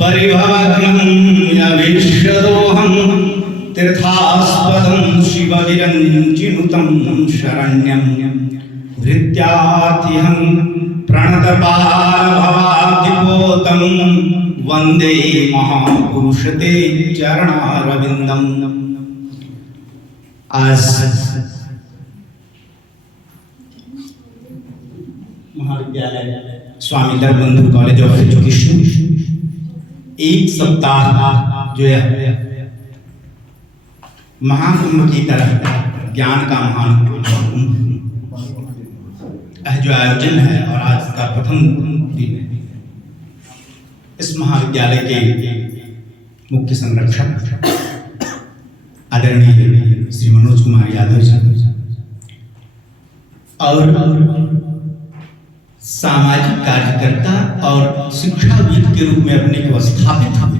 परिभवग्नमयविश्वदोहं तीर्थास्पदं शिवविरञ्चिनुतं शरण्यं हृत्यार्थिहं प्रणतपालभवाब्धिपोतं वन्दे महापुरुष ते चरणारविंदम। आज महाविद्यालय स्वामी दरबंधु कॉलेज ऑफ एजुकेशन एक सप्ताह जो है महाकुंभ की तरह ज्ञान का महान जो आयोजन है और आज का प्रथम दिन है। इस महाविद्यालय के मुख्य संरक्षक आदरणीय श्री मनोज कुमार यादव जी और सामाजिक कार्यकर्ता और शिक्षाविद के रूप में अपने को स्थापित हुए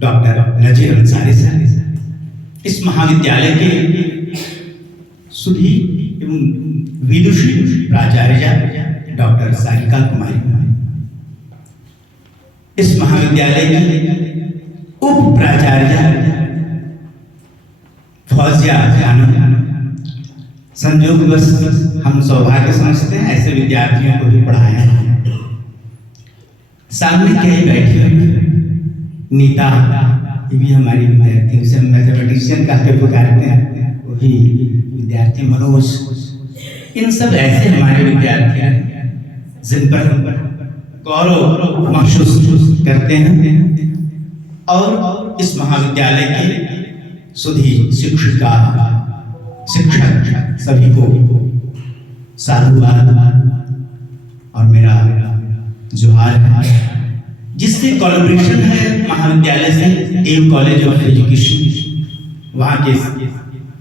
डॉक्टर नजीर अंसारी साहब, इस महाविद्यालय के सुधी एवं विदुषी प्राचार्य डॉक्टर सारिका कुमारी, इस महाविद्यालय के उप प्राचार्य फौजिया खानम। संयोगवश हम सौभाग्य समझते हैं ऐसे विद्यार्थियों को भी पढ़ाया है। सामने कई बैठे हुए नीता, ये भी हमारी विद्यार्थी, उसे हम मैथमेटिशियन कहते पुकारते हैं, वो भी विद्यार्थी मनोज। इन सब ऐसे हमारे विद्यार्थी हैं जिन पर हम गौरव महसूस करते हैं और इस महाविद्यालय के सुधी शिक्षिका शिक्षक सभी को साधुवाद और मेरा जोहार है, जिससे कोलैबोरेशन है महाविद्यालय से देव कॉलेज ऑफ एजुकेशन, वहाँ के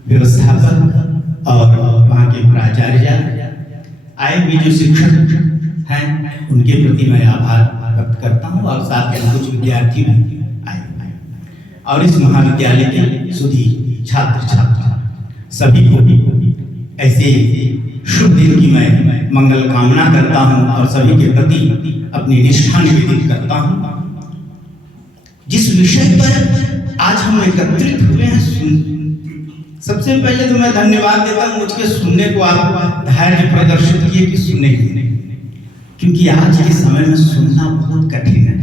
व्यवस्थापक और वहाँ के प्राचार्य आए भी जो शिक्षक हैं उनके प्रति मैं आभार व्यक्त करता हूँ और साथ में कुछ विद्यार्थी भी आए और इस महाविद्यालय के सुधी छात्र छात्रा सभी को ऐसे शुभ दिन की मैं मंगल कामना करता हूं और सभी के प्रति अपनी निष्ठा निवेदित करता हूं। जिस विषय पर आज हम एकत्रित हुए हैं, सबसे पहले तो मैं धन्यवाद देता हूं मुझके सुनने को आप धैर्य प्रदर्शित किए कि सुनने के लिए, क्योंकि आज के समय में सुनना बहुत कठिन है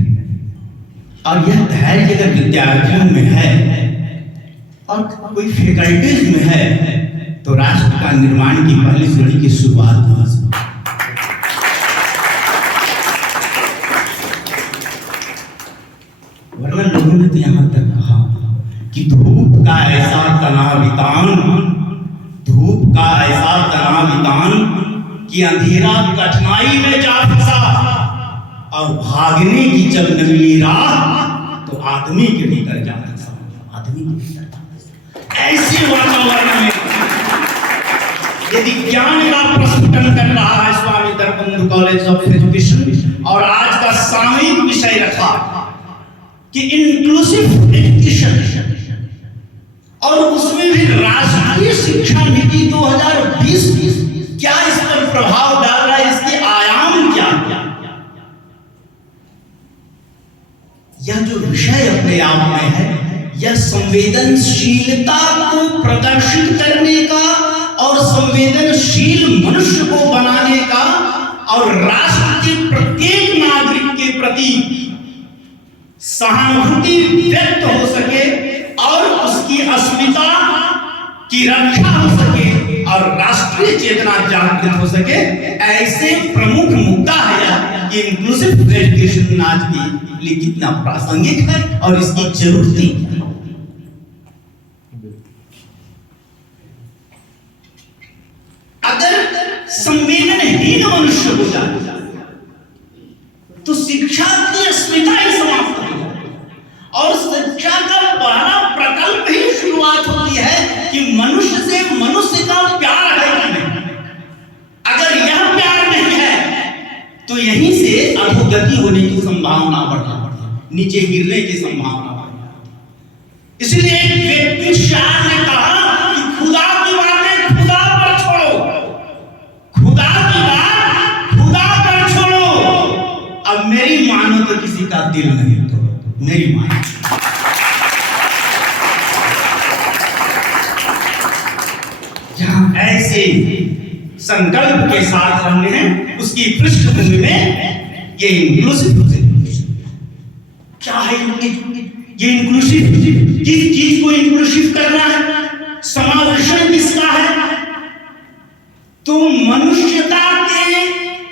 और यह धैर्य अगर विद्यार्थियों में है और कोई फैकल्टीज में है तो राष्ट्र का निर्माण की पहली सीढ़ी की शुरुआत वहां से। वरना लोगों ने तो यहां तक कहा कि धूप का ऐसा तनावितान, धूप का ऐसा तनावितान कि अंधेरा कठिनाई में जा फंसा और भागने की जब न मिली राह तो आदमी के भीतर जा फंसा। आदमी के भीतर ऐसे वातावरण में यदि ज्ञान का प्रस्फुटन कर रहा है स्वामी दरबंधु कॉलेज ऑफ एजुकेशन और आज का सामयिक विषय रखा कि इंक्लूसिव एजुकेशन और उसमें भी राष्ट्रीय शिक्षा नीति 2020 क्या इस पर प्रभाव डाल रहा है, इसके आयाम क्या, यह जो विषय अपने आप में है यह संवेदनशीलता को प्रदर्शित करने का और संवेदनशील मनुष्य को बनाने का और राष्ट्र के प्रत्येक नागरिक के प्रति सहानुभूति व्यक्त हो सके और उसकी अस्मिता की रक्षा हो सके और राष्ट्रीय चेतना जागृत हो सके, ऐसे प्रमुख मुद्दा है कि इंक्लूसिव एजुकेशन आज के लिए कितना प्रासंगिक है और इसकी जरूरत है। अगर संवेदनहीन मनुष्य हो जाए तो शिक्षा की अस्मिता ही समाप्त हो जाती और शिक्षा का पहला प्रकल्प ही शुरुआत होती है कि मनुष्य से मनुष्य का प्यार है कि नहीं। अगर यह प्यार नहीं है तो यहीं से अधोगति होने की संभावना बढ़ती, नीचे गिरने की संभावना बढ़ती। इसलिए एक व्यक्ति शायर ने कहा कि खुदा की बातें खुदा पर छोड़ो, खुदा की बात खुदा पर छोड़ो। अब मेरी मानो तो किसी किसी का दिल नहीं तोड़ो, मेरी माँ। जहां ऐसे संकल्प के साथ हमने हैं, उसकी पृष्ठभूमि में ये इंक्लूसिव क्या है? ये इंक्लूसिव किस चीज को इंक्लूसिव करना है? समावेशन किसका है? तो मनुष्यता के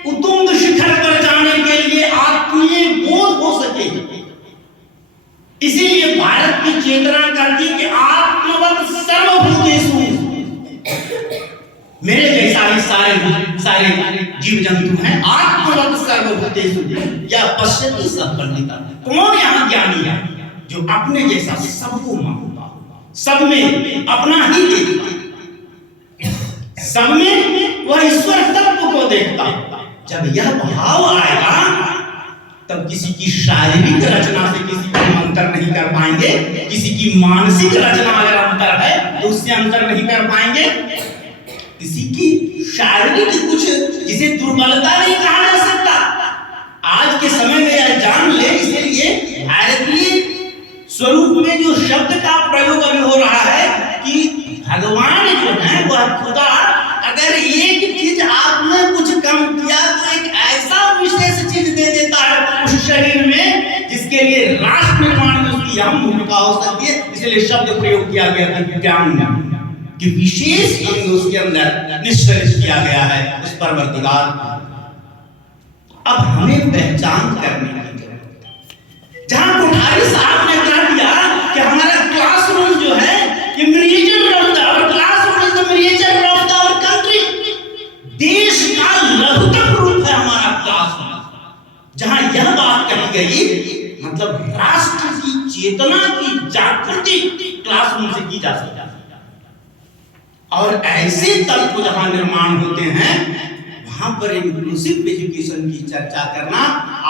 उत्तुंग शिखर पर जाने के लिए आत्मीय बोध हो सके, इसीलिए भारत की चेतना करती कि आत्मवत सर्वभूतेषु, मेरे जैसा ही सारे जीव जंतु हैं, आत्मवत सर्वभूतेषु या पश्यति सब पंडिता। कौन यहाँ ज्ञानी है जो अपने जैसा सबको मानता, सब में अपना ही देखता, सब में वह ईश्वर तत्व को देखता। जब यह भाव आएगा तब किसी की शारीरिक रचना से किसी को अंतर नहीं कर पाएंगे, किसी की मानसिक रचना अगर अंतर है तो उससे अंतर नहीं कर पाएंगे, किसी की शारीरिक कुछ जिसे दुर्बलता नहीं कहा जा सकता। आज के समय में यह जान ले, इसलिए भारतीय स्वरूप में जो शब्द का प्रयोग अभी हो रहा है कि भगवान जो है वह खुदा अगर एक चीज आपने कुछ कम किया तो एक ऐसा विशेष चीज दे देता है उस शरीर में जिसके लिए राष्ट्र निर्माण में उसकी अहम भूमिका हो सकती है। इसलिए शब्द प्रयोग किया गया है ज्ञान कि विशेष अंग उसके अंदर निष्कर्ष किया गया है उस परवरदिगार। अब हमें पहचान करने की जरूरत है। जहां कोठारी साहब ने कह दिया कि हमारा क्लासरूम जो है ये miniature of our classroom is the miniature of our country, देश का लघुतम रूप है हमारा क्लासरूम। जहां यह बात कही गई मतलब राष्ट्र की चेतना की जागृति क्लासरूम से की जा सकती है। और ऐसे तत्व जहां निर्माण होते हैं वहां पर इंक्लूसिव एजुकेशन की चर्चा करना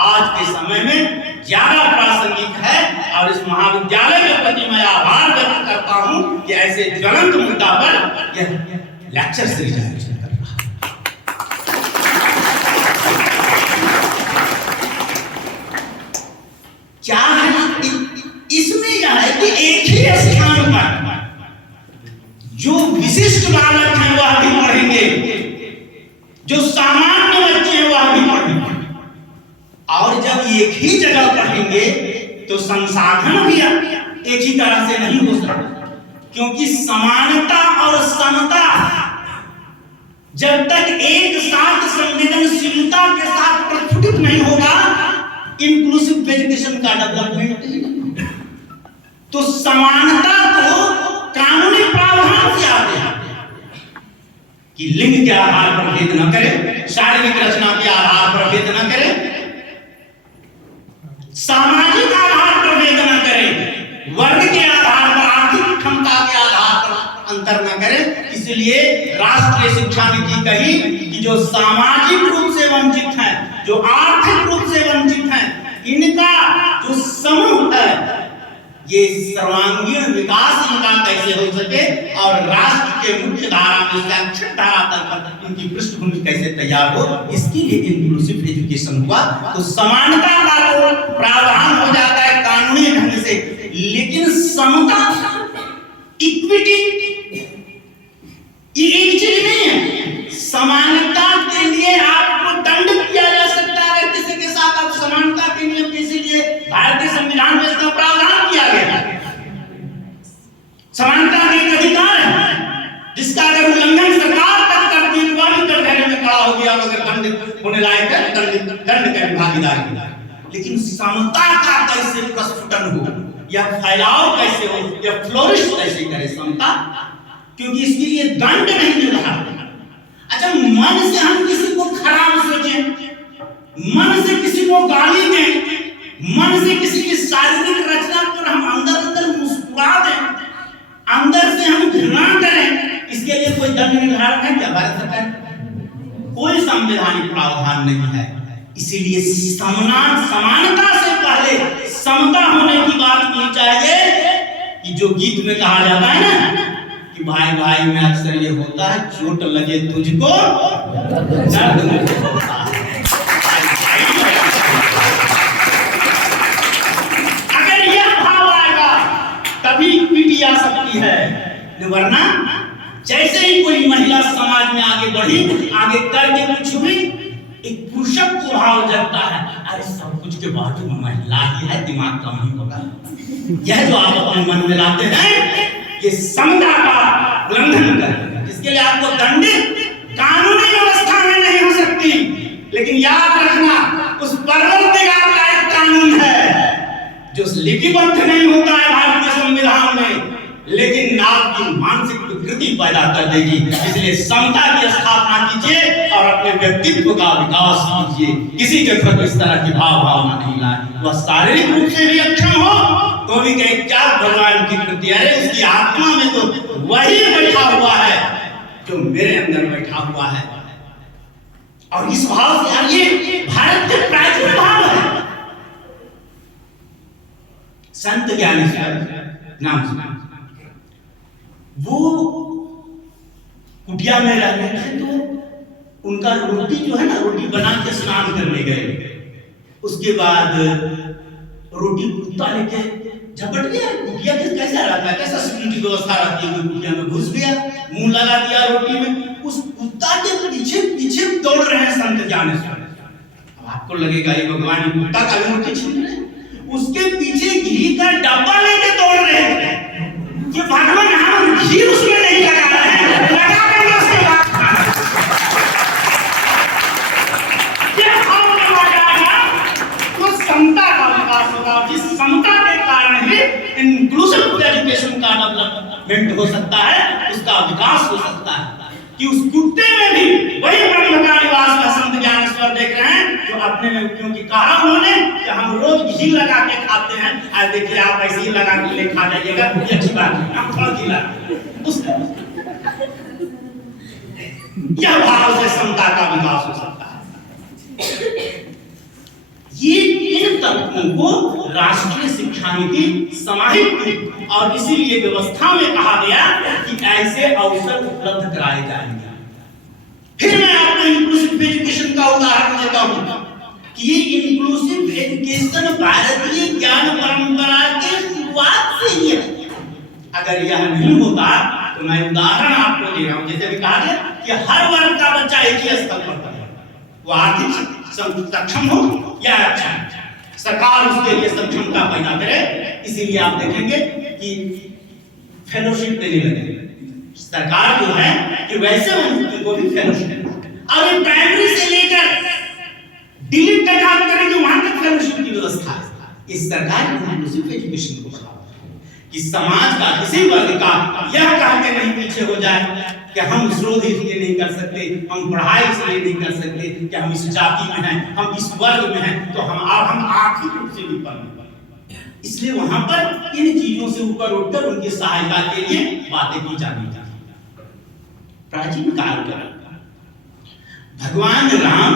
आज के समय में ज्यादा प्रासंगिक है। और इस महाविद्यालय के प्रति मैं आभार व्यक्त करता हूं कि ऐसे ज्वलंत मुद्दा पर यह लेक्चर सीरीज आयोजित कर रहा है। क्या है इसमें यह है कि एक ही स्थान पर जो विशिष्ट बालक हैं वह भी पढ़ेंगे, जो सामान्य बच्चे हैं वह भी पढ़ेंगे। और जब एक ही जगह पढ़ेंगे तो संसाधन भी एक ही तरह से नहीं हो सकता, क्योंकि समानता और समता जब तक एक साथ संवेदनशीलता के साथ प्रस्फुटित नहीं होगा इंक्लूसिव एजुकेशन का डेवलपमेंट नहीं। तो समानता को कानूनी प्रावधान से आते हैं कि लिंग के आधार पर भेद न करे, शारीरिक रचना के आधार पर भेद न करे, सामाजिक आधार पर भेद न करे, वर्ग के आधार पर, आर्थिक क्षमता के आधार पर अंतर न करे। इसलिए राष्ट्रीय शिक्षा नीति कही कि जो सामाजिक रूप से वंचित हैं, जो आर्थिक रूप से वंचित हैं, इनका जो समूह है ये सर्वांगीण विकास इनका कैसे हो सके और राष्ट्र के मुख्य धारा में शैक्षिक धारा तक इनकी पृष्ठभूमि कैसे तैयार हो, इसके लिए इंक्लूसिव एजुकेशन हुआ। तो समानता का तो प्रावधान हो जाता है कानूनी ढंग से, लेकिन समता इक्विटी ये एक चीज नहीं है। समानता के लिए आपको दंड किया जा सकता है किसी के साथ आप समानता के नियम के, इसीलिए भारतीय संविधान में इसका प्रावधान किया गया। समानता एक अधिकार है जिसका अगर उल्लंघन सरकार तक करती है तो वह कटघरे में खड़ा हो गया, अगर दंड होने लायक है दंड का भागीदारी। लेकिन समता का कैसे प्रस्फुटन हो या फैलाव कैसे हो या फ्लोरिश कैसे करे समता, क्योंकि इसके लिए दंड नहीं मिल रहा। अच्छा, मन से हम किसी को खराब सोचें, मन से किसी को गाली दें, मन से किसी की शारीरिक रचना पर हम अंदर अंदर मुस्कुरा दें, अंदर से हम घृणा करें, इसके लिए कोई दंड निर्धारण है क्या भारत सरकार? कोई संवैधानिक प्रावधान नहीं है। इसीलिए समानता से पहले समता होने की बात की चाहिए। कि जो गीत में कहा जाता है ना कि भाई भाई में अक्सर ये होता है, चोट लगे तुझको दर्द नहीं होता है। सकती है, वरना जैसे ही कोई महिला समाज में आगे बढ़ी, आगे करके कुछ हुई, एक पुरुषत्व भाव जगता है, अरे सब कुछ के बावजूद महिला ही है, दिमाग कम नहीं होगा। यह जो आप अपने मन में लाते हैं, ये समता का उल्लंघन कर, जिसके लिए आपको दंडित कानूनी व्यवस्था में नहीं हो सकती, लेकिन याद रखना उस परवरदिगार का एक कानून है जो लिपिबद्ध नहीं होता है भारतीय संविधान में, लेकिन आपकी मानसिक विकृति पैदा कर देगी। इसलिए समता की स्थापना कीजिए और अपने व्यक्तित्व का विकास कीजिए। किसी के प्रति इस तरह की भावना नहीं लाए। वह शारीरिक रूप से भी अक्षम हो तो भी कहे क्या भगवान की कृति है, उसकी आत्मा में तो वही बैठा हुआ है जो मेरे अंदर बैठा हुआ है। और इस भाव से ये भारत के प्राचीन भाव है। संत ज्ञानेश्वर नाम सुना, वो कुटिया में रहते थे, तो उनका रोटी जो है ना, रोटी बना के स्नान करने गए। उसके बाद रोटी कुत्ता लेके झपट गया। कुटिया कैसा रहता है, कैसा सिक्योरिटी व्यवस्था रहती है, कुटिया में घुस गया, मुंह लगा दिया रोटी में। उस कुत्ता के पीछे पीछे दौड़ रहे हैं संत ज्ञानेश्वर। अब आपको लगेगा ये भगवान कुत्ता का रोटी छीन रहे, उसके पीछे घी का डब्बा लेके दौड़ रहे थे। ये भगवान हम घी उसमें नहीं लगा रहे हैं, लगा देंगे उसके बाद ये भाव लगाएगा तो समता का विकास होगा। जिस समता के कारण ही इंक्लूसिव एजुकेशन का डेवलपमेंट हो सकता है, उसका विकास हो सकता है। कि उस कुत्ते में भी वही ब्रह्म का निवास है। संत ज्ञानेश्वर देख रहे हैं जो अपने में, क्योंकि कहा उन्होंने कि हम रोज घी लगा के खाते हैं। आज देखिए आप ऐसे ही लगा के ले खा जाइएगा, ये अच्छी बात है, हम थोड़ा घी लगा। यह भाव से समता का विकास हो सकता है। ये इन तत्वों को राष्ट्रीय शिक्षा नीति समाहित की और इसीलिए व्यवस्था में कहा गया कि ऐसे अवसर उपलब्ध कराए जाएंगे। फिर मैं आपको इंक्लूसिव एजुकेशन का उदाहरण देता हूं कि ये इंक्लूसिव एजुकेशन भारतीय ज्ञान परंपरा के शुरुआत से ही है। अगर यह नहीं होता तो मैं उदाहरण आपको दे रहा हूं, जैसे भी कहा गया कि हर वर्ग का बच्चा एक ही स्तर पर पढ़े, वो आर्थिक सक्षम हो या अक्षम, सरकार उसके लिए सक्षमता पैदा करे। इसीलिए आप देखेंगे कि फेलोशिप देने लगे सरकार जो है कि वैसे उनको भी फेलोशिप। अब प्राइमरी से लेकर दिल्ली तक आप करेंगे, वहां तक फेलोशिप की व्यवस्था है। इस सरकार इंक्लूसिव एजुकेशन को कि समाज का किसी वर्ग का यह कहते नहीं पीछे हो जाए कि हम शोध इसलिए नहीं कर सकते, हम पढ़ाई इसलिए नहीं कर सकते कि हम इस जाति में हैं, हम इस वर्ग में हैं, तो हम आर्थिक रूप से विपन्न। इसलिए वहां पर इन चीजों से ऊपर उठकर उनकी सहायता के लिए बातें की जानी चाहिए। प्राचीन काल का भगवान राम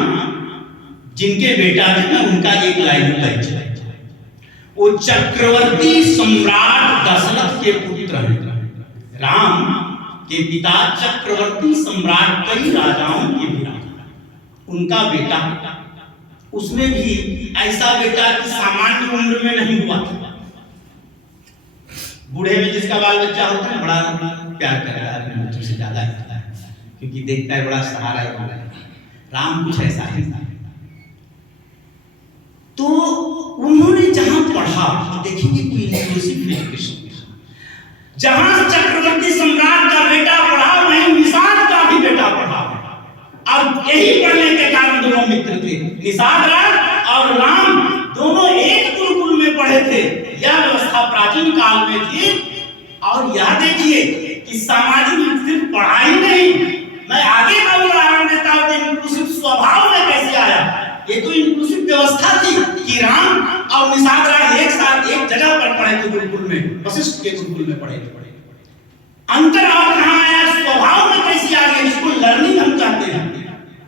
जिनके बेटा थे ना, उनका एक लाइन परिचय, वो चक्रवर्ती सम्राट दशरथ के पुत्र हैं। राम के पिता चक्रवर्ती सम्राट कई राजाओं के भी राजा, उनका बेटा, उसमें भी ऐसा बेटा कि सामान्य उम्र में नहीं हुआ था। बूढ़े में जिसका बाल बच्चा होता है बड़ा प्यार करता है अपने बच्चों से ज्यादा, क्योंकि देखता है बड़ा सहारा है। राम कुछ ऐसा ही था। तो उन्होंने जहां पढ़ा, देखेंगे कोई इंक्लूसिव एजुकेशन, जहां चक्रवर्ती सम्राट का बेटा पढ़ा वहीं निषाद का भी बेटा पढ़ा। और यही पढ़ने के कारण दोनों मित्र थे, निषाद राज और राम दोनों एक गुरुकुल में पढ़े थे। यह व्यवस्था प्राचीन काल में थी। और यह देखिए कि सामाजिक सिर्फ पढ़ाई नहीं, मैं आगे का उदाहरण देता हूं कि इंक्लूसिव स्वभाव में कैसे आया। ये तो इंक्लूसिव व्यवस्था थी कि राम और निषाद राज एक साथ एक जगह पर पढ़े थे गुरुकुल में, वशिष्ठ के गुरुकुल में पढ़े थे। अंतर और कहां आया, स्वभाव में कैसे आ गया, जिसको लर्निंग हम कहते हैं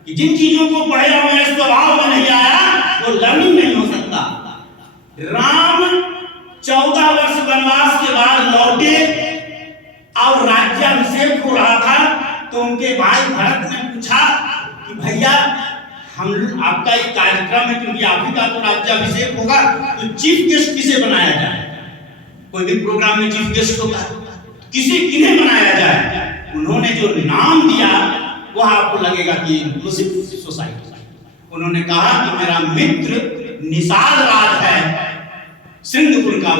कि जिन चीजों को पढ़े हुए स्वभाव में नहीं आया वो लर्निंग नहीं हो सकता। राम 14 वर्ष वनवास के बाद लौटे और राज्याभिषेक हो रहा था, तो उनके भाई भरत ने पूछा कि भैया हम आपका एक कार्यक्रम है, क्योंकि आप ही का तो राज्याभिषेक होगा, तो चीफ गेस्ट किसे बनाया जाए। कोई भी प्रोग्राम में चीफ गेस्ट होता है, किन्हें बनाया जाए, उन्होंने जो नाम दिया वह आपको लगेगा कि इंक्लूसिव सोसाइटी। उन्होंने कहा कि मेरा मित्र निषाद राज है सिंधपुर का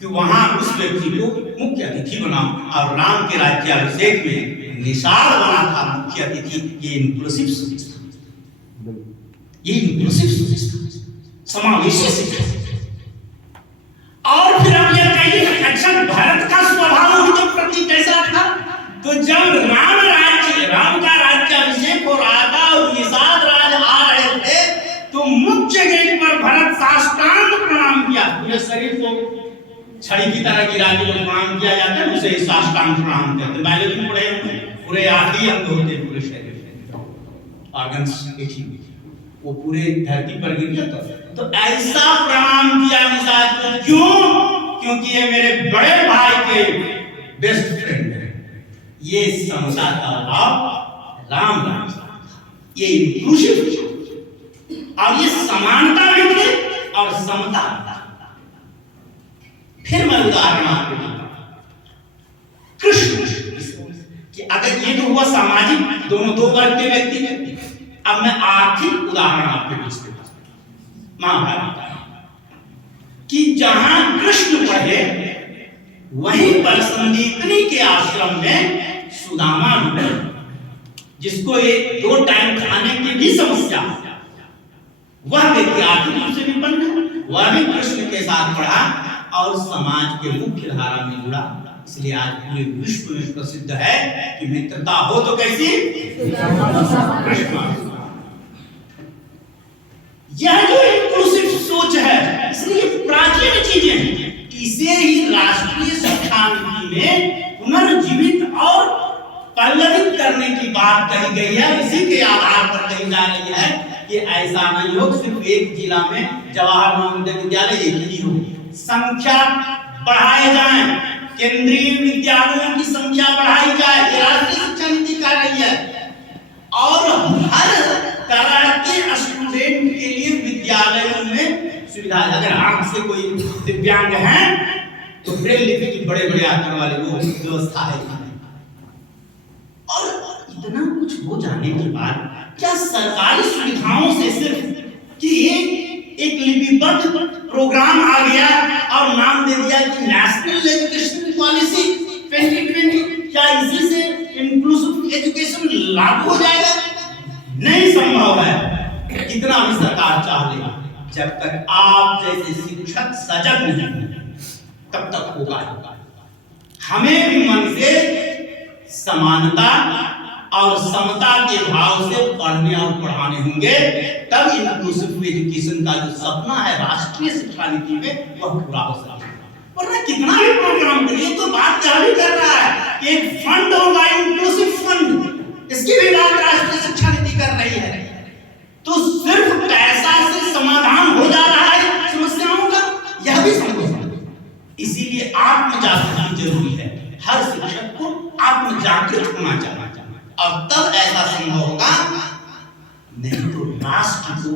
कि वहां उस व्यक्ति को मुख्य अतिथि बनाओ, और राम के राज्याभिषेक में निषाद बना था मुख्य अतिथि। ये इंक्लूसिव सोसाइटी, ये इंक्लूसिव सोसाइटी, समावेशी शिक्षा। और फिर अब यह कहिए अच्छा भारत का स्वभाव उनके प्रति कैसा था? तो जब राम का राज्याभिषेक हो रहा था और निषाद राज आ रहे थे तो मुख्य गेट पर भरत साष्टांग प्रणाम किया। पूरे शरीर को छड़ी की तरह गिरा के जो प्रणाम किया जाता है उसे साष्टांग प्रणाम कहते हैं। बायोलॉजी में पढ़े होंगे, पूरे आदि अंग होते हैं पूरे शरीर ऑर्गन्स के, वो पूरे धरती पर गिर गया। तो ऐसा प्रणाम किया निषाद को। क्यों? क्योंकि ये मेरे बड़े भाई के बेस्ट फ्रेंड है। ये समता का भाव राम राज, ये इंक्लूसिव और ये समानता में थे और समता। फिर मैं उदाहरण आपको दूंगा कृष्ण कि अगर ये तो हुआ सामाजिक दोनों दो वर्ग के व्यक्ति हैं। अब मैं आर्थिक उदाहरण आपके बीच में महाभारत कि जहां कृष्ण पढ़े वहीं पर संदीपनी के आश्रम में सुदामा मिले, जिसको एक दो टाइम खाने की भी समस्या, वह व्यक्ति आर्थिक रूप से विपन्न है, वह भी कृष्ण के साथ पढ़ा और समाज के मुख्य धारा में जुड़ा। इसलिए आज पूरे विश्व में प्रसिद्ध है कि मित्रता हो तो कैसी? यह जो इंक्लूसिव सोच है, इसलिए प्राचीन चीजें, इसे ही राष्ट्रीय शिक्षा नीति में पुनर्जीवित और पल्लवित करने की बात कही गई है। इसी के आधार पर कही जा रही है कि ऐसा नहीं हो सिर्फ एक जिला में जवाहर विद्यालय एक ही हो, संख्या बढ़ाए जाए, केंद्रीय विद्यालयों की संख्या बढ़ाई जाए, ये राष्ट्रीय शिक्षा नीति कर रही है। और हर तरह के स्टूडेंट के लिए विद्यालयों में सुविधा, अगर आंख से कोई दिव्यांग है तो ब्रेल लिपि की बड़े बड़े आकर वाले वो व्यवस्था है। और इतना कुछ हो जाने के बाद क्या सरकारी सुविधाओं से सिर्फ कि एक लिपिबद्ध प्रोग्राम आ गया और नाम दे दिया कि नेशनल एजुकेशन पॉलिसी 2020, क्या इसी से इंक्लूसिव एजुकेशन लागू हो जाएगा? नहीं संभव है। कितना भी सरकार चाह ले, जब तक आप जैसे शिक्षक सजग नहीं तब तक होगा। हमें भी मन से समानता और समता के भाव से पढ़ने और पढ़ाने होंगे, तब इंक्लूसिव एजुकेशन का जो सपना है राष्ट्रीय शिक्षा नीति में वह पूरा हो सकता है। वरना कितना भी प्रोग्राम करिए तो बात क्या भी कर रहा है कि एक फंड होगा इंक्लूसिव फंड, इसकी भी बात राष्ट्रीय शिक्षा नीति कर रही है। तो सिर्फ पैसा से समाधान हो जा रहा है समस्याओं का, यह भी संभव है। इसीलिए आत्मजागृति जरूरी है। हर शिक्षक को आत्मजागृत होना चाहिए और तब ऐसा संभव होगा। नहीं तो राष्ट्र को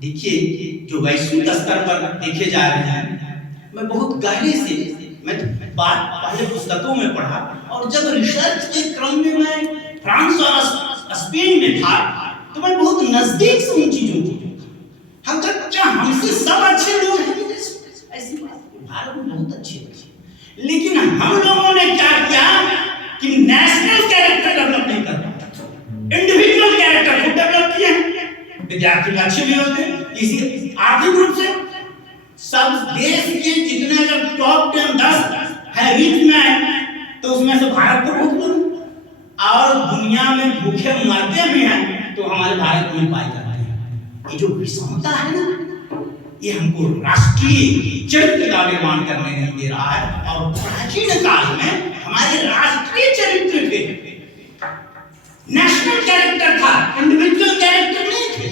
देखिए जो वैश्विक स्तर पर देखे जा रहे हैं, मैं बहुत गहरे से मैं बात पहले पुस्तकों में पढ़ा और जब रिसर्च के क्रम में मैं फ्रांस और स्पेन में था तो मैं बहुत नजदीक से उन चीजों को हम क्या हमसे सब अच्छे लोग हैं, ऐसी बात भारत में बहुत अच्छे बच्चे, लेकिन हम लोगों ने क्या किया कि नेशनल कैरेक्टर डेवलप नहीं कर पाते, इंडिविजुअल कैरेक्टर को डेवलप किया। विद्यार्थी अच्छे भी होते हैं, इसी आर्थिक रूप से सब देश के जितने अगर टॉप 10 है रिच मैन तो उसमें से भारत को बहुत लोग, और दुनिया में भूखे मरते भी हैं तो हमारे भारत में पाए जाते हैं। ये जो विषमता है ना, ये हमको राष्ट्रीय चरित्र का निर्माण करने नहीं दे रहा है। और प्राचीन काल में हमारे राष्ट्रीय चरित्र थे, नेशनल कैरेक्टर था, इंडिविजुअल कैरेक्टर नहीं थे।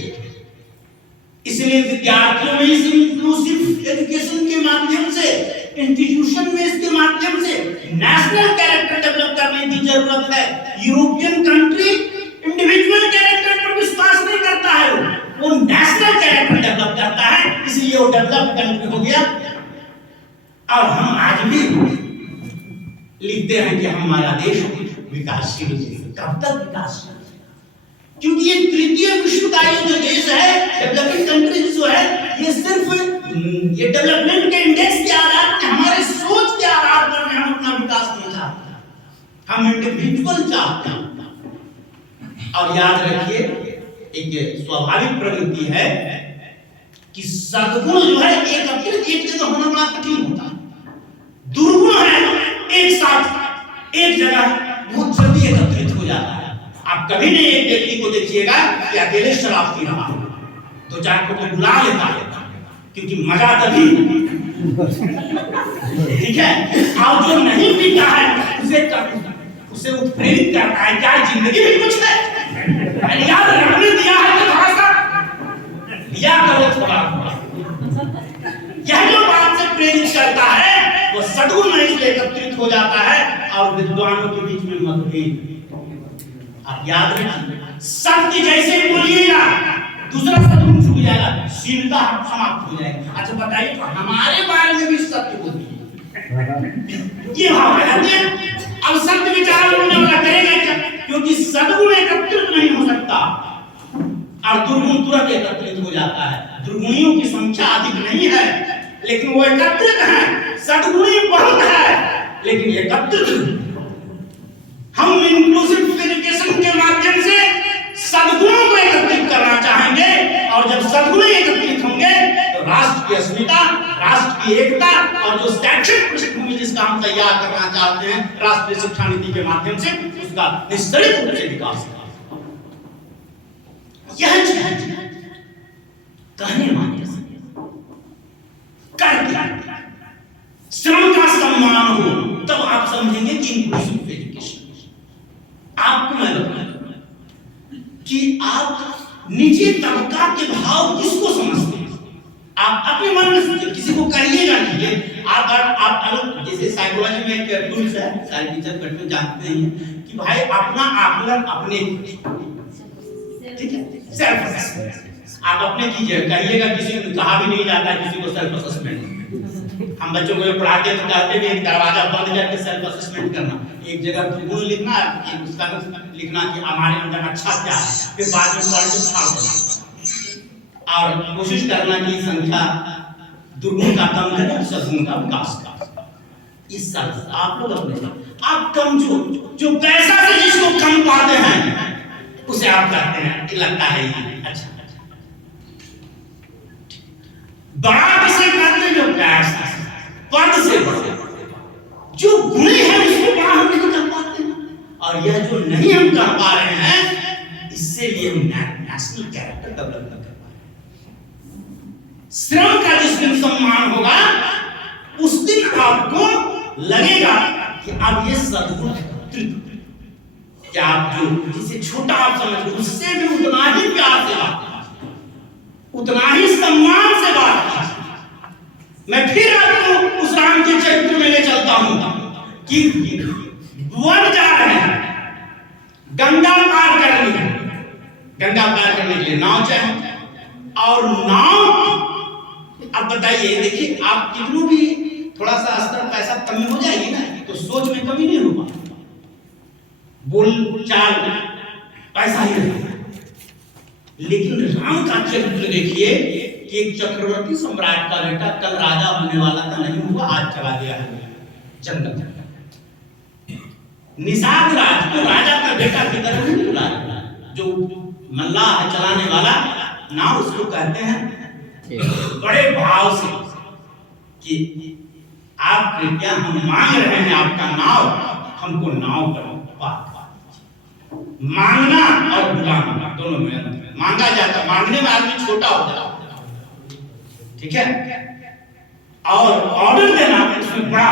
इसलिए विद्यार्थियों में इस इंक्लूसिव एजुकेशन के माध्यम से, इंस्टीट्यूशन में इसके माध्यम से नेशनल कैरेक्टर डेवलप करने की जरूरत है। यूरोपियन कंट्री इंडिविजुअल कैरेक्टर पर विश्वास नहीं करता है, वो नेशनल कैरेक्टर डेवलप करता है, इसलिए वो डेवलप कंट्री हो गया। और हम आज भी लिखते हैं कि हमारा देश विकासशील देश। कब तक विकासशील? क्योंकि ये तृतीय विश्व का जो देश है, डेवलपिंग कंट्रीज जो है, ये सिर्फ ये डेवलपमेंट के इंडेक्स के आधार पर, हमारे सोच के आधार पर हम अपना विकास नहीं चाहते, हम इंडिविजुअल चाहते हैं। और याद रखिए, एक स्वाभाविक प्रवृत्ति है कि सद्गुण जो है एकत्रित एक जगह होना बड़ा कठिन होता है। दुर्गुण है एक साथ एक जगह बहुत जल्दी एकत्रित हो जाता है। आप कभी नहीं एक व्यक्ति को देखिएगा कि अकेले शराब पी रहा है, तो चार को बुला लेता है, क्योंकि मजा तभी, ठीक है। और जो नहीं पीता है उसे उत्प्रेरित करता है, क्या जिंदगी में कुछ है यार, रखने दिया है तो थोड़ा सा लिया करो, थोड़ा यह जो बात से प्रेरित करता है वो सद्गुण में इसलिए एकत्रित हो जाता है और विद्वानों के बीच में मतभेद। आप याद रखिए, सत्य जैसे बोलिएगा दूसरा सद्गुण छूट जाएगा, शीलता समाप्त हो जाएगी। अच्छा बताइए, तो हमारे बारे में भी सत्य बोलिए, ये भाव है। अब सत्य विचार बोलने वाला करेगा क्या? क्योंकि सद्गुण एकत्रित नहीं हो सकता और दुर्गुण तुरंत एकत्रित हो जाता है। दुर्गुणियों की संख्या अधिक नहीं है, लेकिन वो एकत्रित है। सद्गुणी बहुत है, लेकिन एकत्रित। हम इंक्लूसिव एजुकेशन के माध्यम से सद्गुणों को एकत्रित करना चाहेंगे, और जब सद्गुण एकत्रित होंगे तो राष्ट्र की अस्मिता, राष्ट्र की एकता, और जो शैक्षिक पृष्ठभूमि जिसका हम तैयार करना चाहते हैं राष्ट्रीय शिक्षा नीति के माध्यम से, उसका निश्चित रूप से विकास होगा। यह कहने माने श्रम का सम्मान हो, तब आप समझेंगे कि इंक्लूसिव एजुकेशन। आपको मैं बताऊं कि आप निजी तबका के भाव किसको समझते हैं? आप अपने मन में सोचिए, किसी को कहिएगा नहीं। आप जैसे साइकोलॉजी में एक टूल्स है, सारे टीचर करते जानते हैं कि भाई अपना आकलन अपने, ठीक है, सेल्फ असेसमेंट आप अपने कीजिए। कहिएगा, किसी को कहा भी नहीं जाता किसी को सेल्फ असेसमेंट। हम बच्चों को पढ़ाते तो कहते भी दरवाजा बंद करके सेल्फ असेसमेंट करना, एक जगह गुण लिखना, उसका लिखना कि हमारे अंदर अच्छा क्या है, फिर बाद में पढ़ के छाप देना, और कोशिश करना कि संख्या दुर्गुण का कम करें, सद्गुण का विकास का। ये सब आप लोग अपने आप कम जो पैसा से जिसको कम पाते हैं उसे आप कहते हैं कि लगता है अच्छा। बड़ा किसे कहते हैं? जो पैसा पद से बड़ा, जो गुणी है उसको बड़ा हम नहीं कर पाते हैं। और यह जो नहीं हम कर पा रहे हैं, इससे लिए हम नेशनल कैरेक्टर डेवलप कर पा रहे हैं। श्रम का जिस दिन सम्मान होगा उस दिन आपको लगेगा कि अब ये सद्गुण एकत्रित, क्या आप जो जिसे छोटा आप समझते उससे भी उतना ही प्यार से बात, उतना ही सम्मान से बात। मैं फिर आपको उस राम के चरित्र में ले चलता हूं कि वन जा रहे हैं, गंगा पार करने के लिए नाव चाहिए, और नाव, अब बताइए, देखिए आप कितनों भी थोड़ा सा स्तर पैसा कमी हो जाएगी ना, तो सोच में कमी नहीं होगा, बोल चाल पैसा ही रहेगा। लेकिन राम का चरित्र देखिए कि एक चक्रवर्ती सम्राट का बेटा कल राजा होने वाला था, नहीं हुआ, आज चला गया है जंगल। निषाद राज को राजा का बेटा की तरह नहीं बुलाया, जो मल्लाह चलाने वाला नाव, उसको कहते हैं बड़े भाव से कि आप कृपया, हम मांग रहे हैं आपका नाव, हमको नाव पर मांगना और बुलाना दोनों में मांगा जाता, मांगने में आदमी छोटा हो जाता, ठीक है, और ऑर्डर देना उसमें बड़ा।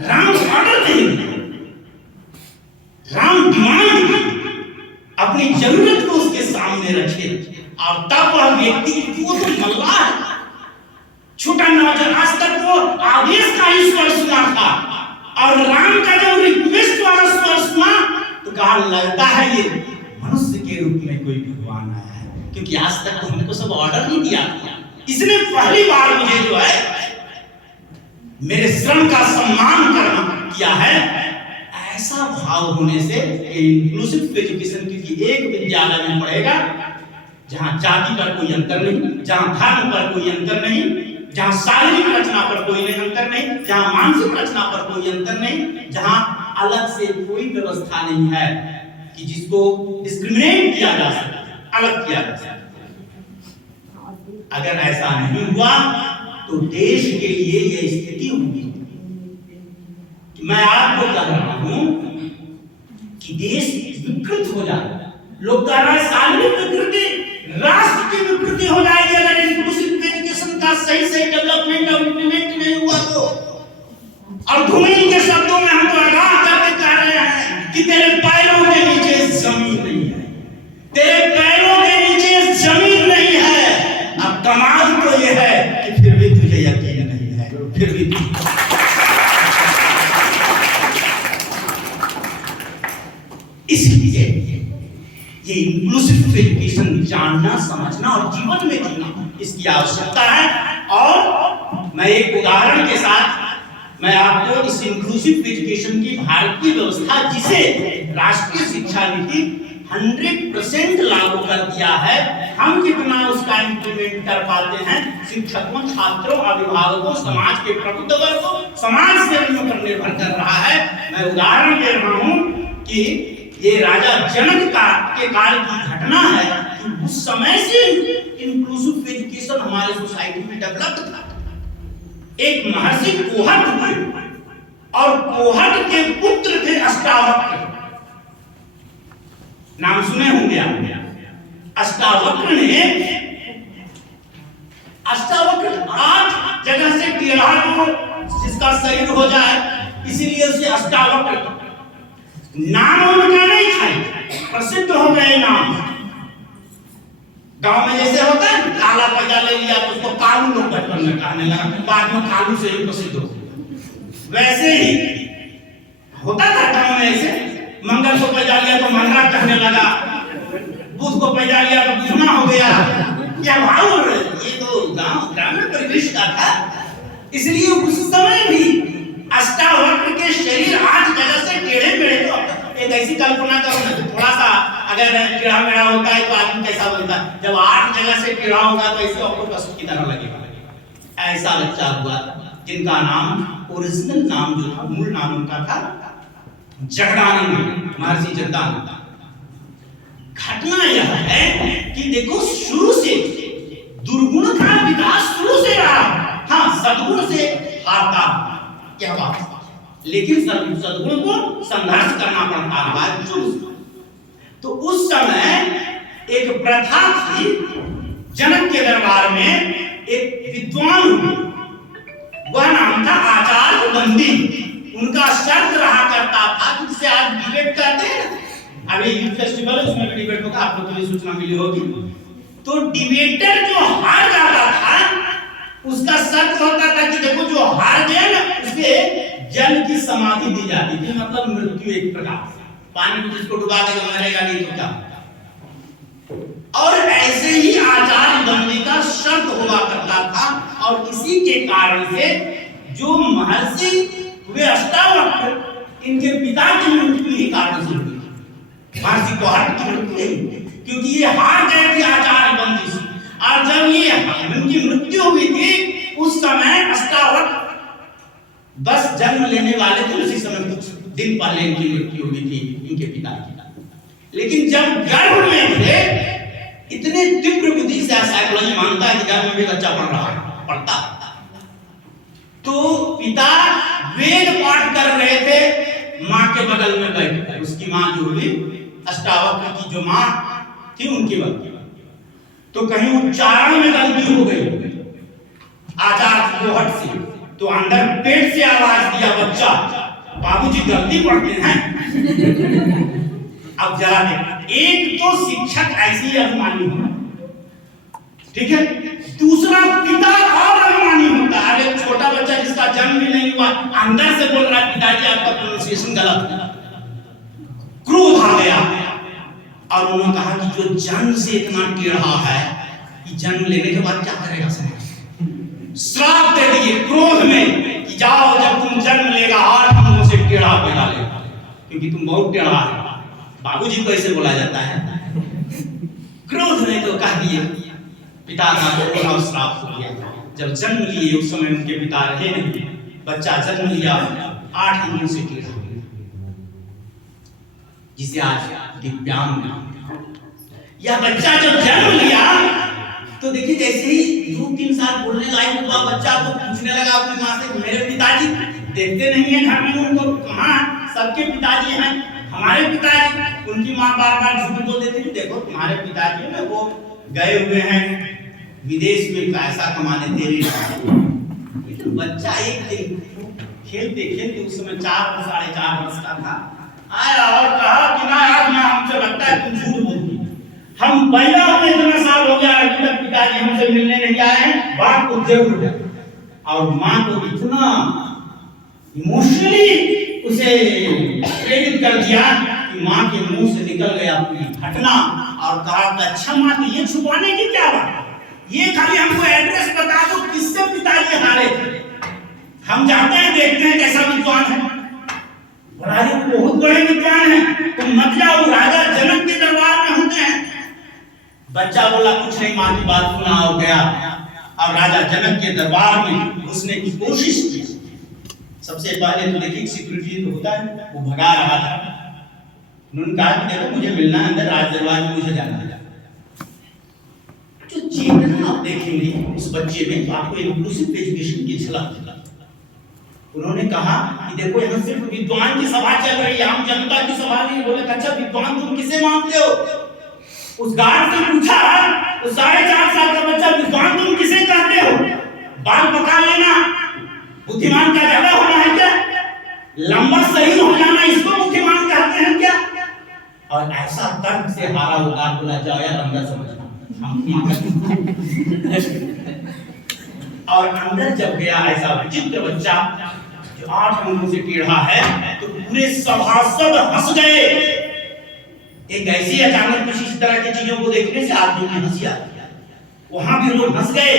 राम ऑर्डर नहीं, राम डिमांड, अपनी जरूरत को उसके सामने रखे, और तब वह व्यक्ति, वो तो मल्लाह है, छोटा नौजवान, आज तक वो आदेश का ही स्वर सुना था, और राम का जब रिक्वेस्ट वाला स्वर सुना तो कहा लगता है ये मनुष्य के रूप में कोई भगवान आया है, क्योंकि आज तक हमको सब ऑर्डर नहीं दिया था। इसने पहली बार मुझे जो है मेरे श्रम का सम्मान करना किया है। ऐसा भाव होने से इंक्लूसिव एजुकेशन की एक विद्यालय में पढ़ेगा जहां जाति पर कोई अंतर नहीं, जहां धर्म पर कोई अंतर नहीं, जहां शारीरिक रचना पर कोई अंतर नहीं, जहां मानसिक रचना पर कोई अंतर नहीं, जहां अलग से कोई व्यवस्था नहीं है कि जिसको डिस्क्रिमिनेट किया जा सके, अलग किया जा सके। अगर ऐसा नहीं हुआ तो देश के लिए यह स्थिति होगी। मैं आपको कह रहा हूं कि देश विकृत हो जाएगा। लोग कह रहे हैं शारीरिक विकृति, राष्ट्र की विकृति हो जाएगी अगर इंक्लूसिव एजुकेशन का सही से डेवलपमेंट और इम्प्लीमेंट नहीं हुआ तो। और धूमिल के शब्दों में हम तो आगाह करके कह रहे हैं कि तेरे पैरों के नीचे जमीन नहीं है, तेरे पैरों के नीचे जमीन नहीं है। अब कमाल तो यह है कि फिर भी तुझे यकीन नहीं है, फिर भी इसलिए ये इंक्लूसिव एजुकेशन जानना, समझना और जीवन में जीना, इसकी आवश्यकता है। और मैं एक उदाहरण के साथ मैं आपको इस इंक्लूसिव एजुकेशन की भारतीय व्यवस्था, जिसे राष्ट्रीय शिक्षा नीति 100% लागू कर दिया है, हम कितना उसका इंप्लीमेंट कर पाते हैं, शिक्षकों, छात्रों, अभिभावकों, समाज के प्रबुद्ध वर्ग को, समाज सेवियों पर निर्भर कर रहा है। मैं उदाहरण दे रहा हूं कि ये राजा जनक के काल की घटना है कि उस समय से इंक्लूसिव एजुकेशन हमारे सोसाइटी में डेवलप था। एक महर्षि कोहट थे और कोहट के पुत्र थे अष्टावक्र, नाम सुने होंगे आप। अष्टावक्र 8 जगह से टेढ़ा हो जिसका शरीर हो जाए, इसीलिए उसे अष्टावक्र नाम उनका नहीं था, प्रसिद्ध हो गए नाम। गांव में जैसे होता है काला पैदा ले लिया तो उसको कालू लोग बचपन में कहने लगा, बाद में कालू से ही प्रसिद्ध हो। वैसे ही होता था गांव में, ऐसे मंगल को पैदा लिया तो मंगला कहने लगा, बुध को पैदा लिया तो बुधना हो गया। क्या भाव, ये तो गांव ग्रामीण परिवेश का था। इसलिए उस समय भी अष्टावक्र के शरीर 8 जगह से टेढ़े मेढ़े, तो एक ऐसी कल्पना करो ना, थोड़ा सा अगर टेढ़ा मेढ़ा होता है तो आदमी कैसा बनता है, जब 8 जगह से टेढ़ा होगा तो ऐसे ऑक्टोपस की तरह लगेगा। ऐसा बच्चा हुआ जिनका नाम, ओरिजिनल नाम जो था, मूल नाम उनका था जगदानंद, महर्षि जगदानंद। घटना यह है कि देखो शुरू से दुर्गुण का विकास शुरू से रहा, हाँ सद्गुण से हारता, क्या बात, लेकिन सद्गुण को संघर्ष करना पड़ता है। तो उस समय एक प्रथा थी जनक के दरबार में, एक विद्वान, वह नाम था आचार्य बंदी। उनका शर्त रहा करता था, जिससे आज डिबेट करते हैं, अभी यूथ फेस्टिवल है उसमें भी डिबेट होगा, आप लोगों को ये सूचना मिली होगी। तो डिबेटर जो हार जाता था उसका शर्त होता था कि देखो जो हार गया ना उसे जल की समाधि दी जाती थी, मतलब मृत्यु एक प्रकार से, पानी में जिसको डुबा देगा मरेगा नहीं तो क्या। और ऐसे ही आचार्य बनने का शर्त हुआ करता था। और इसी के कारण से जो महर्षि वे अष्टावक्र, इनके पिता की मृत्यु ही कारण से हुई, महर्षि कोहट की मृत्यु, क्योंकि ये हार गए थे आचार्य बंदी से। और जब ये इनकी मृत्यु हुई थी उस समय अष्टावक्र बस जन्म लेने वाले थे, उसी समय कुछ दिन पहले इनकी मृत्यु हुई थी इनके पिता की। लेकिन जब गर्भ में थे, इतने तीव्र बुद्धि से साइकोलॉजी मानता है कि गर्भ में भी बच्चा पढ़ता, तो पिता वेद पाठ कर रहे थे, माँ के बगल में बैठ, उसकी माँ जो हुई अष्टावक्र की जो माँ थी उनकी बगल, तो कहीं उच्चारण में गलती हो गई आचार्य कोहट से, तो अंदर पेट से आवाज दिया बच्चा, बाबूजी गलती पढ़ते हैं। अब जरा देख, एक तो शिक्षक ऐसी ही अभिमानी होना, ठीक है, दूसरा पिता और अभिमानी होता है। एक छोटा बच्चा जिसका जन्म भी नहीं हुआ अंदर से बोल रहा है पिताजी आपका प्रोनाउंसिएशन गलत है, क्रोध आ गया। और उन्होंने कहा कि जो जन्म से इतना टेढ़ा है कि जन्म लेने के बाद क्या करेगा समाज, श्राप दे दिए क्रोध में कि जाओ जब तुम जन्म लेगा और हम उसे पैदा ले, क्योंकि तुम बहुत टेढ़ा है। बाबूजी को ऐसे बोला जाता है। क्रोध में तो कह दिए, पिता का तो और श्राप हो गया। जब जन्म लिए उस समय उनके पिता रहे नहीं, बच्चा जन्म लिया 8 महीने से टेढ़ा, जिसे आज दिव्यांग। यह बच्चा जब जन्म लिया तो देखिए, जैसे ही 2-3 साल बोलने लायक हुआ, बच्चा तो पूछने लगा अपनी माँ से, मेरे पिताजी देखते नहीं है घर में उनको, कहाँ सबके पिताजी हैं, हमारे पिताजी। उनकी माँ बार बार झूठ बोल देती थी, देखो तुम्हारे पिताजी ना वो गए हुए हैं विदेश में पैसा कमाने, तेरे तो बच्चा एक दिन खेलते खेलते, उस समय 4-4.5 वर्ष का था, आया और कहा कि ना यार, मैं हमसे लगता है तुम झूठ बोलती, हम पैदा हुए इतना साल हो गया, अभी तक पिताजी हमसे मिलने नहीं आए हैं, बात को जरूर है। और माँ को इतना इमोशनली उसे प्रेरित कर दिया कि माँ के मुंह से निकल गया अपनी घटना और कहा कि अच्छा माँ, तो ये छुपाने की क्या बात, ये खाली हमको एड्रेस बता दो किससे पिताजी हारे थे, हम जाते हैं देखते हैं कैसा विद्वान है, बहुत बड़े विद्वान है, तुम मत जाओ, राजा जनक के दरबार में होते हैं। बच्चा बोला कुछ नहीं, माँ की बात सुना और गया और राजा जनक के दरबार में घुसने की कोशिश की। सबसे पहले तो देखिए सिक्योरिटी तो होता है, वो भगा रहा था। उन्होंने कहा कि देखो मुझे मिलना है अंदर, राज दरबार में मुझे जाना है। जो चेतना आप देखेंगे उस बच्चे में, आपको इंक्लूसिव एजुकेशन की झलक। उन्होंने कहा कि देखो यहाँ सिर्फ विद्वान की सभा चल रही है, हम जनता की सभा नहीं। बोले अच्छा विद्वान तुम किसे मानते हो? उस गार्ड से पूछा, उस 4.5 साल का बच्चा, विद्वान तुम किसे कहते हो? बाल पका लेना बुद्धिमान का ज्यादा होना है क्या? लंबा शरीर हो जाना इसको बुद्धिमान कहते हैं क्या? और ऐसा तर्क से हारा हुआ, बोला जाओ यार अंदर समझना। और अंदर जब गया ऐसा विचित्र बच्चा जो 8 महीनों से टेढ़ा है, तो पूरे सभासद हंस गए। एक ऐसी अचानक कुछ इस तरह की चीजों को देखने से आदमी की हंसी आती है, वहां भी लोग हंस गए।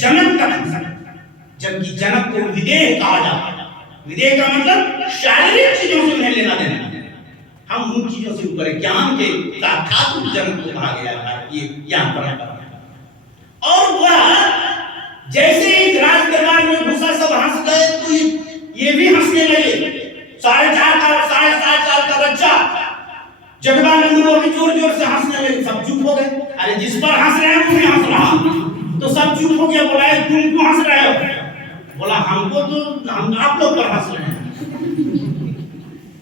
जनक तक हंस गए, जबकि जनक को विदेह कहा जाता है। विदेह का मतलब शारीरिक चीजों से नहीं लेना देना, हम उन चीजों से ऊपर ज्ञान के साक्षात जनक को कहा गया है, ये ज्ञान परंपरा। और वह जैसे ही राज दरबार में घुसा सब हंस गए, तो ये भी हंसने लगे। 4.5 साल का बच्चा जगदानंद वो भी जोर जोर से हंसने लगे, सब चुप हो गए। अरे जिस पर हंस रहे हैं वो भी हंस रहा, तो सब चुप हो गया। बोला तुम क्यों हंस रहे हो? बोला हमको तो हम आप लोग पर हंस रहे हैं।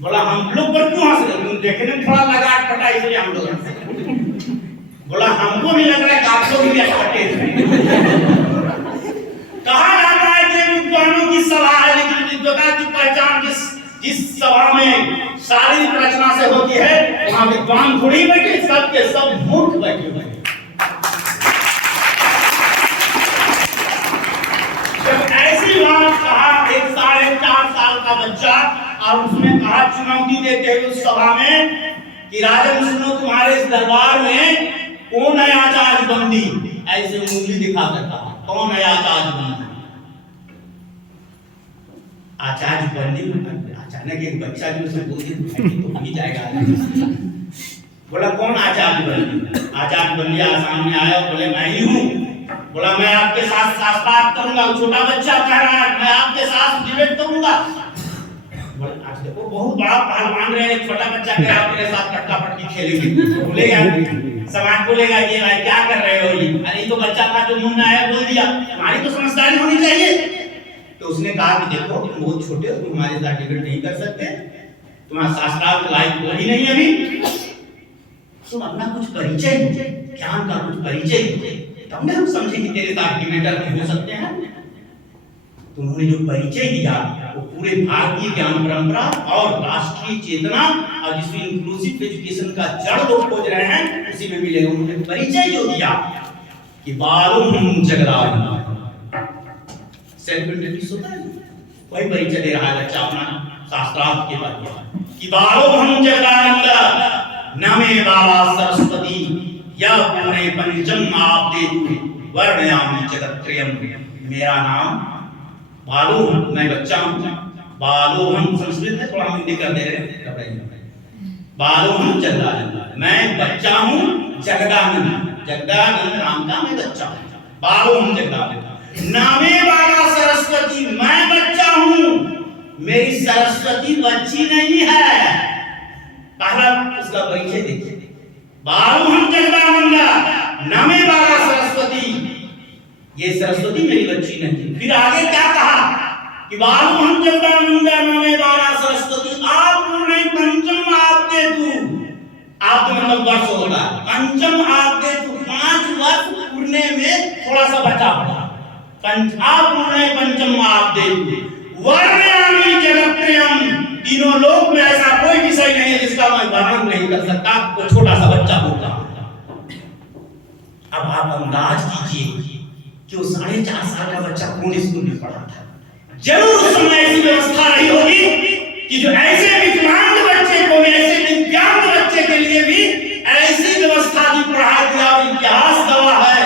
बोला हम लोग पर क्यों हंस रहे हो? तुम देखने में थोड़ा लगा फटा इसलिए हम लोग हंस रहे। बोला हमको भी लग रहा है कि आप लोग भी अटपटे। कहा जाता है कि विद्वानों की सभा है, लेकिन विद्वता की पहचान जिस सभा में शारीरिक रचना से होती है, वहां विद्वान थोड़ी बैठे, सब के सब मूर्ख बैठे हुए हैं। जब ऐसी बात कहा एक 4.5 साल का बच्चा, और उसने कहा चुनौती देते हुए उस सभा में कि राजन सुनो, तुम्हारे इस दरबार में कौन है आचार्य बंदी? ऐसे उंगली दिखा करता, कौन है आचार्य बंदी? आचार्य बंदी अचानक एक बच्चा जो उसे बोल दिया तो ही जाएगा। बोला कौन आचार्य बंदी? आचार्य बंदी सामने आया, बोले मैं ही हूँ। बोला मैं आपके साथ शास्त्रार्थ करूंगा। छोटा बच्चा कह रहा है मैं आपके साथ डिबेट करूंगा। बोला आज देखो बहुत बड़ा पहलवान रहे, छोटा बच्चा कह रहा मेरे साथ कट्टा पट्टी खेलेंगे। बोलेगा समाज बोलेगा ये भाई क्या कर रहे हो? अरे तो बच्चा था जो मुंह में आया बोल दिया, हमारी तो समझदारी होनी चाहिए। तो उसने कहा कि देखो तुम बहुत छोटे हो, तुम हमारे साथ डिबेट नहीं कर सकते, तुम्हारा शास्त्रार्थ लायक हो ही नहीं अभी, तुम अपना कुछ परिचय दो, ज्ञान का कुछ परिचय दो, तब हम समझे कि तेरे साथ डिबेटर नहीं हो सकते हैं। तो उन्होंने जो परिचय दिया वो पूरे भारतीय ज्ञान परंपरा और राष्ट्रीय चेतना और जिसमें इंक्लूसिव एजुकेशन का जड़ लोग खोज रहे हैं उसी में मिलेगा। उन्होंने परिचय जो दिया कि बालुम जगदानंद, सेल्फ इंट्रोड्यूस होता है, वही परिचय दे रहा है बच्चा अपना शास्त्रार्थ के बाद कि बालुम जगदानंद नमे बाबा सरस्वती या पूरे पंचम आप दे वर्णयामि जगत्त्रयम्। मेरा नाम बालू, मैं बच्चा हूँ बालोहम संस्कृत है, थोड़ा हम हिंदी कर दे रहे हैं। बालोहम जगदानंद, मैं बच्चा हूँ जगदानंद, जगदानंद राम का मैं बच्चा हूँ। बालोहम जगदानंद, नामे बाला सरस्वती, मैं बच्चा हूँ, मेरी सरस्वती बच्ची नहीं है। पहला उसका परिचय देखिए, बालोहम जगदानंद नामे बाला सरस्वती, ये सरस्वती मेरी बच्ची नहीं। फिर आगे क्या कहा कि बालोहम जगदानंद नामे बाला सरस्वती, आप नहीं पंचम आप दे तू, आप तो मतलब वर्ष होगा, पंचम आप दे तू, 5 वर्ष पूर्णे में थोड़ा सा बचा हुआ, आप पूर्णे पंचम आप दे तू, वर्णयामि जगत्त्रयम्, तीनों लोक में ऐसा कोई विषय नहीं है जिसका मैं वर्णन नहीं कर सकता, वो छोटा सा बच्चा होगा। अब आप अंदाज कीजिए कि वो 4.5 साल का बच्चा कौन स्कूल में पढ़ा था। जरूर उस समय ऐसी व्यवस्था रही होगी कि जो ऐसे विकलांग बच्चे को, ऐसे दिव्यांग बच्चे के लिए भी ऐसी व्यवस्था की पढ़ाई की। और इतिहास गवाह है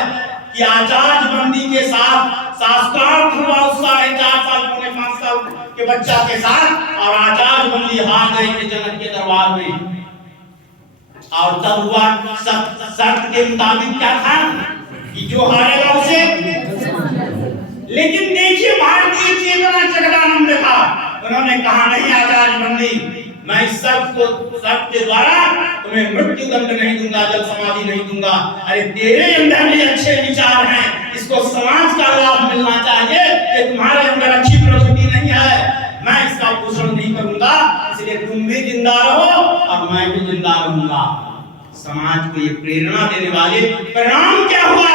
कि आचार्य बंदी के साथ शास्त्रार्थ हुआ उस 4.5 साल पौने 5 साल के बच्चा के साथ, और आचार्य बंदी हार गए थे जनक के दरबार में। और तब हुआ शर्त के मुताबिक क्या था कि जो हारेगा उसे, लेकिन देखिए भारतीय चेतना जगदानंद था, उन्होंने कहा नहीं आचार्य बंदी, मैं इस शर्त के द्वारा तुम्हें मृत्यु दंड नहीं दूंगा, जल समाधि नहीं दूंगा। अरे तेरे अंदर भी अच्छे विचार हैं, इसको समाज का लाभ मिलना चाहिए, कि तुम्हारे अंदर अच्छी प्रवृत्ति नहीं है, मैं इसका पोषण नहीं करूंगा, इसलिए तुम भी जिंदा रहो और मैं भी जिंदा रहूंगा। समाज को ये प्रेरणा देने वाले परिणाम क्या हुआ,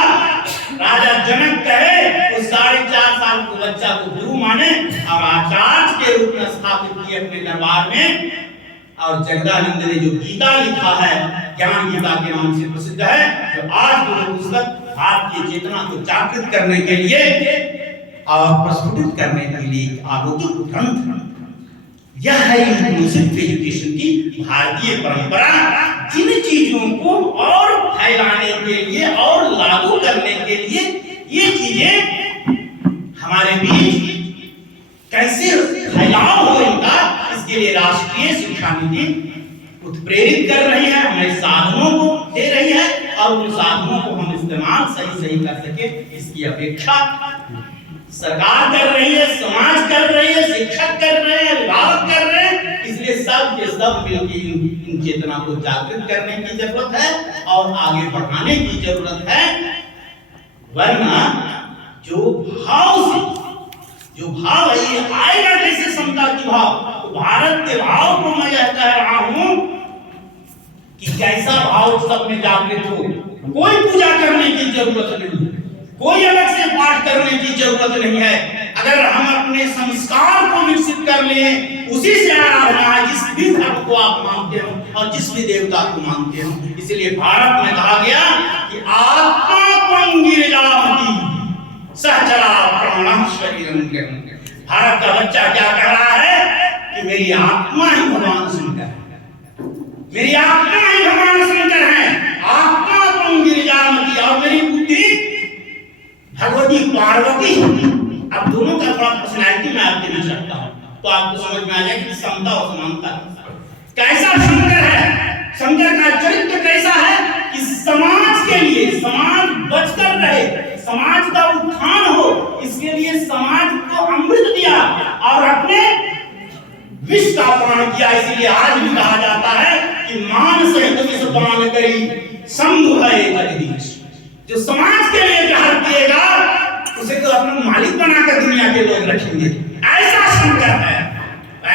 राजा जनक कहे उस 4.5 साल के बच्चा को गुरु माने और आचार्य के रूप में स्थापित किए अपने दरबार में। और जगदानंद ने जो गीता लिखा है, ज्ञान गीता के नाम से प्रसिद्ध है, जो आज वो पुस्तक भारतीय चेतना को जागृत करने के लिए और प्रस्फुटित करने के लिए आलोकित ग्रंथ। यह है इंक्लूसिव एजुकेशन की भारतीय परंपरा, जिन चीजों को और फैलाने के लिए और लागू करने के लिए ये चीजें हमारे बीच कैसे फैलाव हो इनका, इसके लिए राष्ट्रीय शिक्षा नीति उत्प्रेरित कर रही है, हमें साधनों को दे रही है, और उन साधनों को हम इस्तेमाल सही कर सके इसकी अपेक्षा सरकार कर रही है, समाज कर रही है, शिक्षक कर रहे हैं, अभिभावक कर रहे हैं। इसलिए सब के सब मिलकर इन चेतना को जागृत करने की जरूरत है और आगे बढ़ाने की जरूरत है। वरना जो भाव है ये आएगा कैसे, समता की भाव। तो भारत के भाव को मैं यह कह रहा हूं कि कैसा भाव सब में जागृत हो। कोई पूजा करने की जरूरत नहीं, कोई अलग से पाठ करने की जरूरत नहीं है। अगर हम अपने संस्कार को विकसित कर लें, उसी से आराधना है, जिस भी धर्म को आप मानते हो और जिस भी देवता को मानते हो। इसलिए भारत में कहा गया कि आत्मा पंगिरजामति सहचरा प्राणः शरीरं ग्रहं। भारत का बच्चा क्या कह रहा है कि मेरी आत्मा ही भगवान शंकर है, मेरी आत्मा ही भगवान शंकर है, आत्मा पंगिरजामति, और मेरी बुद्धि भगवती पार्वती। अब दोनों का थोड़ा पर्सनैलिटी मैं आपके बीच रखता हूं तो आपको समझ में आ जाए कि समता और समानता कैसा शंकर है, शंकर का चरित्र कैसा है कि समाज के लिए, समाज बचकर रहे, समाज का उत्थान हो, इसके लिए समाज को अमृत दिया और अपने विष का पान किया। इसीलिए आज भी कहा जाता है कि मान सहित विष पान करी शंभु है जगदीश। जो समाज के लिए जहर पिएगा उसे तो अपना मालिक बनाकर दुनिया के लोग रखेंगे। ऐसा शंकर है,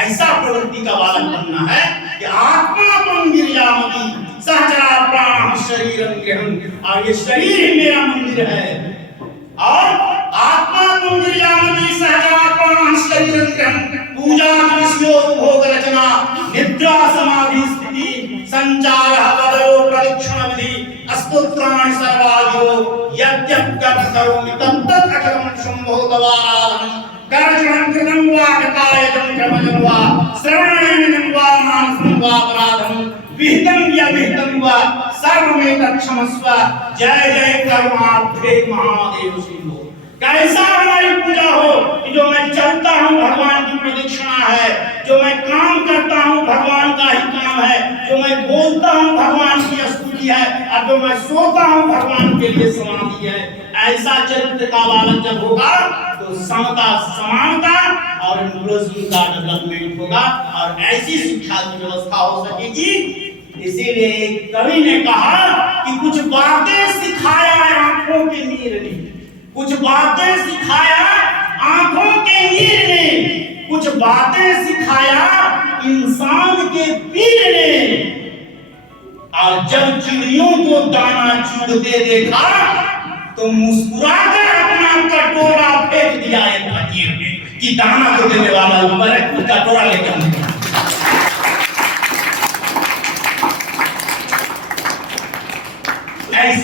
ऐसा प्रवृत्ति का बालक बनना है कि आत्मा पंगिरजामति सहचरा प्राणः शरीरं ग्रहं। और ये शरीर ही मेरा मंदिर है, और आत्मा पंगिरजामति सहचरा प्राणः शरीरं ग्रहं। पूजा विषयों भोग रचना निद्रा समाधि स्थिति संचारः पदयो प्रदक्षिण विधि स्तोत्राणि सर्वादियो यद्यप्यत् करोमि तत्तत् अखिलं शंभो तवाराधनं। कर्षणं कृतं वा कायजं क्रमजं वा श्रवणेन वा मानसं वा अपराधं विहितं यविहितं वा सर्वमेतत् क्षमस्व। जय जय करुणाब्धे महादेव सिंहो। कैसा हमारी पूजा हो कि जो मैं चलता हूँ भगवान की प्रदक्षिणा है, काम करता हूँ भगवान का ही काम है, जो मैं बोलता हूँ भगवान की स्तुति है, और जो मैं सोता हूँ भगवान के लिए समाधि है। ऐसा चरित्र का बालक जब होगा तो समता समानता और इंक्लूजन का डेवलपमेंट होगा और ऐसी शिक्षा की व्यवस्था हो सकेगी। इसीलिए एक कवि ने कहा कि कुछ बातें सिखाया आंखों के नीर ने, कुछ बातें सिखाया आंखों के नीर ने, कुछ बातें सिखाया इंसान के पीर ने। और जब चिड़ियों को दाना चुगते देखा तो मुस्कुराकर अपना कटोरा फेंक दिया एक फकीर ने कि दाना तो देने वाला ऊपर है, कटोरा लेकर